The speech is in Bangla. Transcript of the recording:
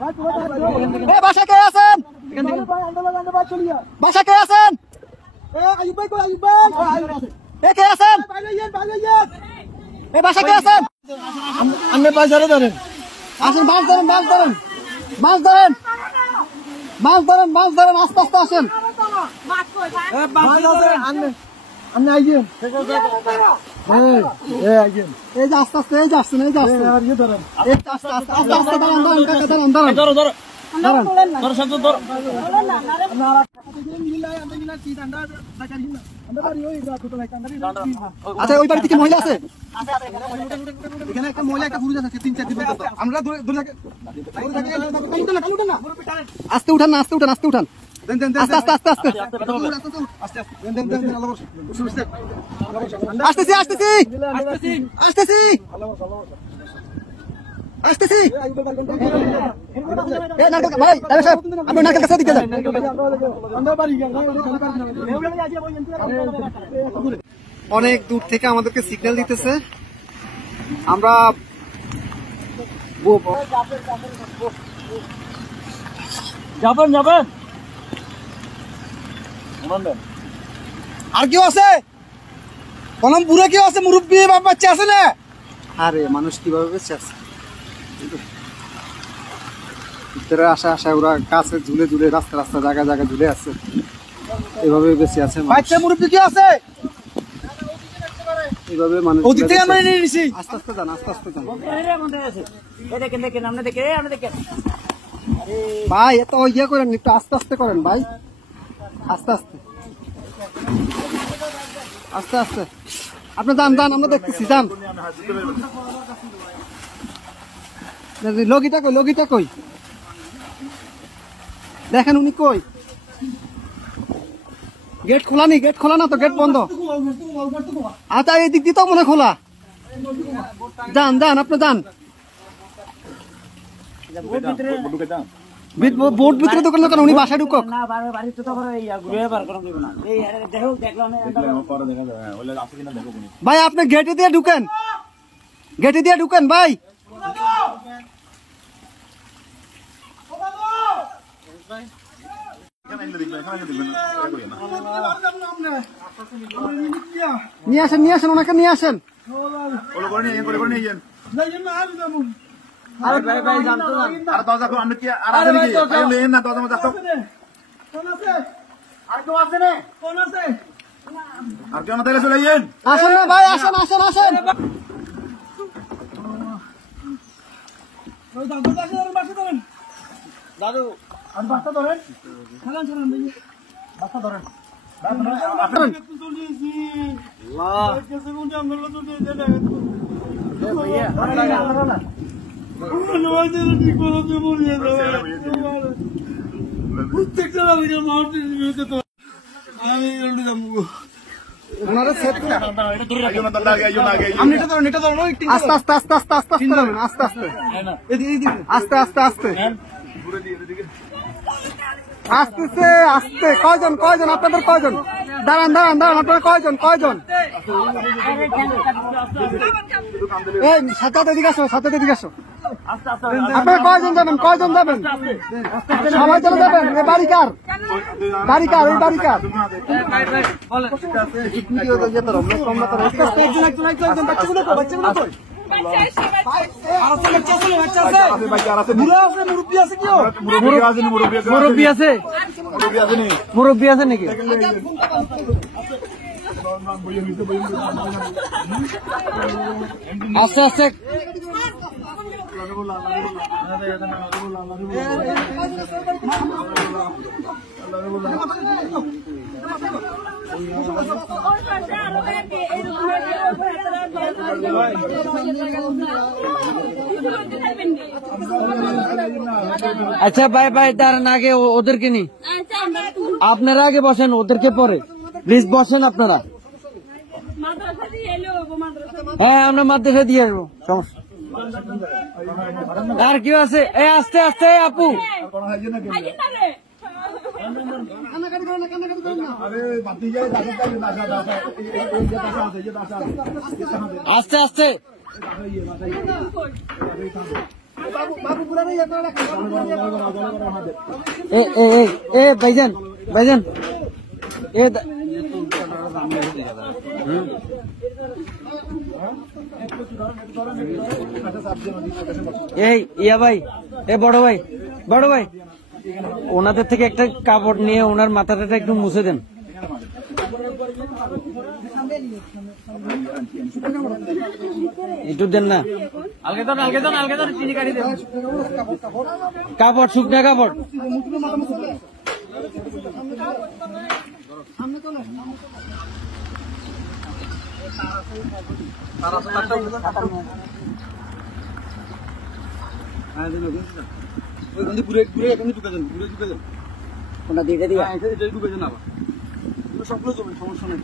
বাসা কে আছেন? বাসা কে আছেন? কে আছেন? বাসা কে আছেন? আপনি মাছ ধরেন, আসেন, মাছ ধরেন, মাছ ধরেন, মাছ ধরেন, মাছ ধরেন, মাছ ধরেন, আস্তে আস্তে আসেন। আপনি আইয়েন, এই যে আস্তে আস্তে, এই যে আসছেন, এই যে আসছেন, আস্তে আস্তে আস্তে আস্তে দাঁড়ান, দাঁড়ান, কাকা দাঁড়ান, দাঁড়ান, ধরো ধরো আচ্ছা, ওই বাড়িতে কি মহিলা আছে? এখানে একটা মহিলা, একটা পুরুষ আছে, 3-4 দিন আমরা আস্তে উঠান না, আস্তে উঠান, আস্তে উঠান, আস্তে আস্তে আস্তে আস্তে আসতেছি, আসতেছি, আসতেছি, আসতেছি। ভাই সাহেব, আপনি নারকেল গাছের দিকে যান। অনেক দূর থেকে আমাদেরকে সিগন্যাল দিতেছে, আমরা যাবেন যাবেন। আর কেউ আছে? কলম বুড়ো কেউ আছে? মুরব্বী বাচ্চা আছে না? আরে মানুষ কিভাবে বেঁচে আছে? ভিতরে আসা আসা ওরা গাছে ঝুলে ঝুলে, রাস্তা রাস্তা জায়গা জায়গা ঝুলে আছে, এভাবে বেঁচে আছে। বাচ্চা মুরব্বী কি আছে? এইভাবে মানুষ আস্তে আস্তে যান, আস্তে আস্তে যান ভাই, এত ইয়ে করেন, একটু আস্তে আস্তে করেন ভাই, আস্তে আস্তে আস্তে আস্তে। আপনি যান যান, আমরা দেখতেছি, যান। লগিটা কই, লগিটা কই? দেখেন উনি কই? গেট খোলা নি? গেট খোলা না তো, গেট বন্ধ। আচ্ছা, এই দিক দিয়ে তো মনে খোলা। যান যান, আপনি যান। বোট ভিতরে দোকান দোকান, উনি বাসায় ঢুকক। ভাই আপনি গেটে দিয়ে ঢুকেন, গেটে দিয়ে ঢুকেন ভাই। নিয়ে আসেন, নিয়ে আসেন, ওনাকে নিয়ে আসেন। আসেন না ভাই, আসেন আসেন আসেন। দাদু আর বাচ্চা ধরেন, ছাড়ান ছাড়ান, বাচ্চা ধরেন। আস্তে আস্তে আস্তে আস্তে আস্তে আস্তে আস্তে আস্তে আস্তে আসতেছে, আসতে। কয়জন কয়জন আপনাদের, কয়জন? দাঁড়ান দাঁড়ান দাঁড়ান, আপনাদের কয়জন কয়জন? এই সাথে এদিকে আসো, সাথে এদিকে আসো। আপনারা কয়জন যাবেন, কয়জন যাবেন? সবাই চলে যাবেন? এই বাড়ি কার? বাড়ি কার? এই বাড়ি কার? মুরব্বী আছে, মুরব্বী আছে নাকি? আস্তে আস্তে আচ্ছা ভাই ভাই, দাঁড়ান, আগে ওদেরকে নি, আপনারা আগে বসেন, ওদেরকে পরে প্লিজ বসেন আপনারা। হ্যাঁ, আমরা মাদ্রাসা দিয়ে আসবো, সমস্যা। আর কি আছে? আস্তে আস্তে আপু, আস্তে আস্তে। এ ভাইজান ভাইজান এ এই ইয়া ভাই এ বড় ভাই ওনাদের থেকে একটা কাপড় নিয়ে ওনার মাথাটা একটু মুছে দেন। একটু দেন না, কাপড় শুকনা কাপড়। কোনটা দিয়ে সবগুলো সমস্যা নেই।